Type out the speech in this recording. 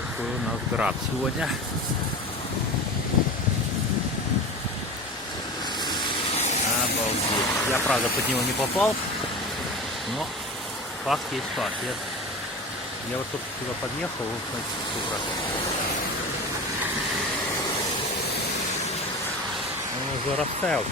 такой у нас град сегодня. Обалдеть. Я, правда, под него не попал, но факт есть факт. Я вот только сюда подъехал, вот, значит, он уже растаял.